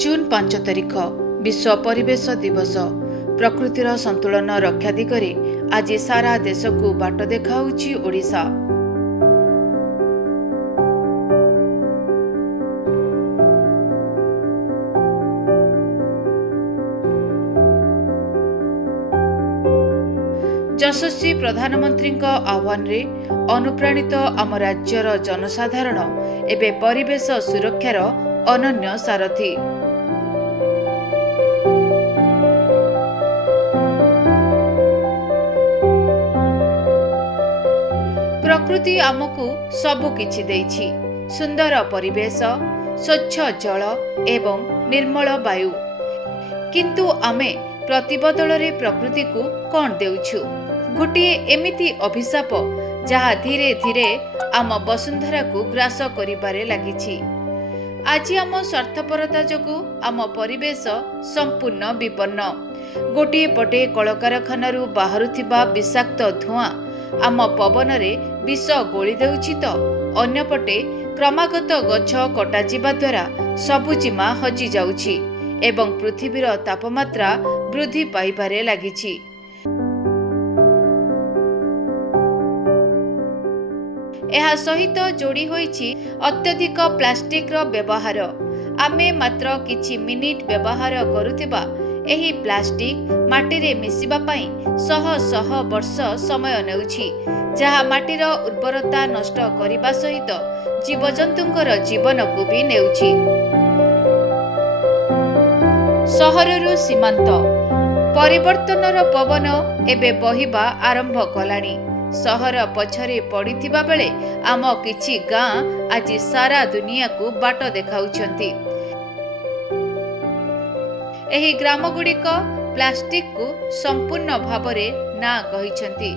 जून 5 तारिख विश्व परिवेश दिवस। प्रकृतिर संतुलन रक्षा दिगरे आज सारा देश को बाट देखाउछि ओडिशा। यशस्वी प्रधानमंत्री आह्वान रे अनुप्राणित आम राज्यर जनसाधारण एबे परिवेश सुरक्षार अनन्य सारथी। प्रकृति आमको सबु किछि देइछि, सुंदर परिवेश, स्वच्छ जल एवं निर्मल वायु। किंतु आमे प्रतिबदल रे प्रकृति को कौन देउछु? गोटे एमिति अभिशाप जहा धीरे धीरे आम वसुंधरा को ग्रास करिबारे लागिछि। आज आम स्वार्थपरता जोगु आम परिवेश संपूर्ण विपन्न। गोटे पटे कलकारखानारू बाहरुथिबा विषाक्त धुआं आम पवन रे विष गोली देउछि तो अन्यपटे क्रमागत गछ कटा जिबा द्वारा सबुजिमा हजि जाउछि एवं पृथ्वीर तापमात्रा वृद्धि पाइबारे लागिछि। एहा सहित जोड़ी होइछि अत्यधिक प्लास्टिक रो व्यवहार। आमे मात्र किछि मिनिट व्यवहार करुथिबा एही प्लास्टिक माटी रे मिसिबा पई शह शह वर्ष समय नेउछि, जहा माटीर उर्वरता नष्ट करिबा सहित जीवजंतुंकर जीवन को भी नेउछि। सहररू सीमांत परिवर्तनर पवन एबे बहिबा आरंभ कलानी। सहर पछरे पड़िथिबा बेले आम किछि गाँ आज सारा दुनिया को बाट देखाउछंती। एही ग्राम गुड़िक प्लास्टिक को संपूर्ण भावरे ना कहिछंती।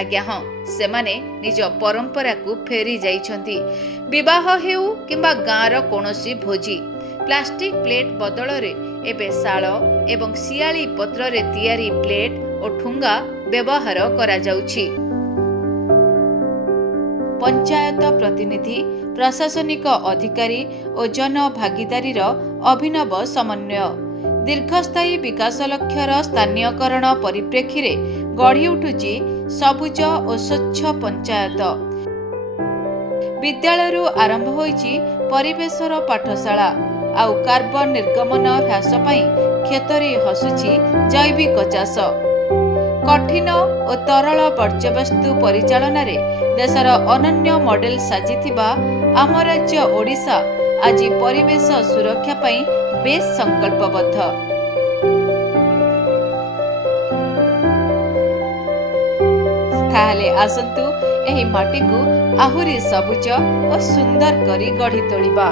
आज्ञा हाँ, सेमाने निज परंपरा को फेरी जाइछंती। विवाह हेउ किंबा गाँर कोनोसी भोजी प्लास्टिक प्लेट बदल रे एबे शाल एवं सियाली पत्र रे तैयारी प्लेट और ठुंगा व्यवहार करा जाउछि। पंचायत प्रतिनिधि, प्रशासनिक अधिकारी और जन भागीदारीर अभिनव समन्वय दीर्घस्थायी विकास लक्ष्यर स्थानीयकरण परिप्रेक्षी रे गढ़ी उठुछि सबुज और स्वच्छ पंचायत। विद्यालयरू आरंभ होइछि परिवेशर पाठशाला। आउ कार्बन निर्गमन ह्रास पई क्षेत्रे हसुछि जैविक चाष। कठिन और तरल वर्ज्यवस्तु परिचालन रे देशर अनन्य मॉडल साजिथिबा आम राज्य ओडिशा आज परिवेश सुरक्षा पई बेस संकल्पबद्ध। ताहले आसंतु एही माटी को आहुरी सबुज और सुंदर करी गढ़ी तोलिबा।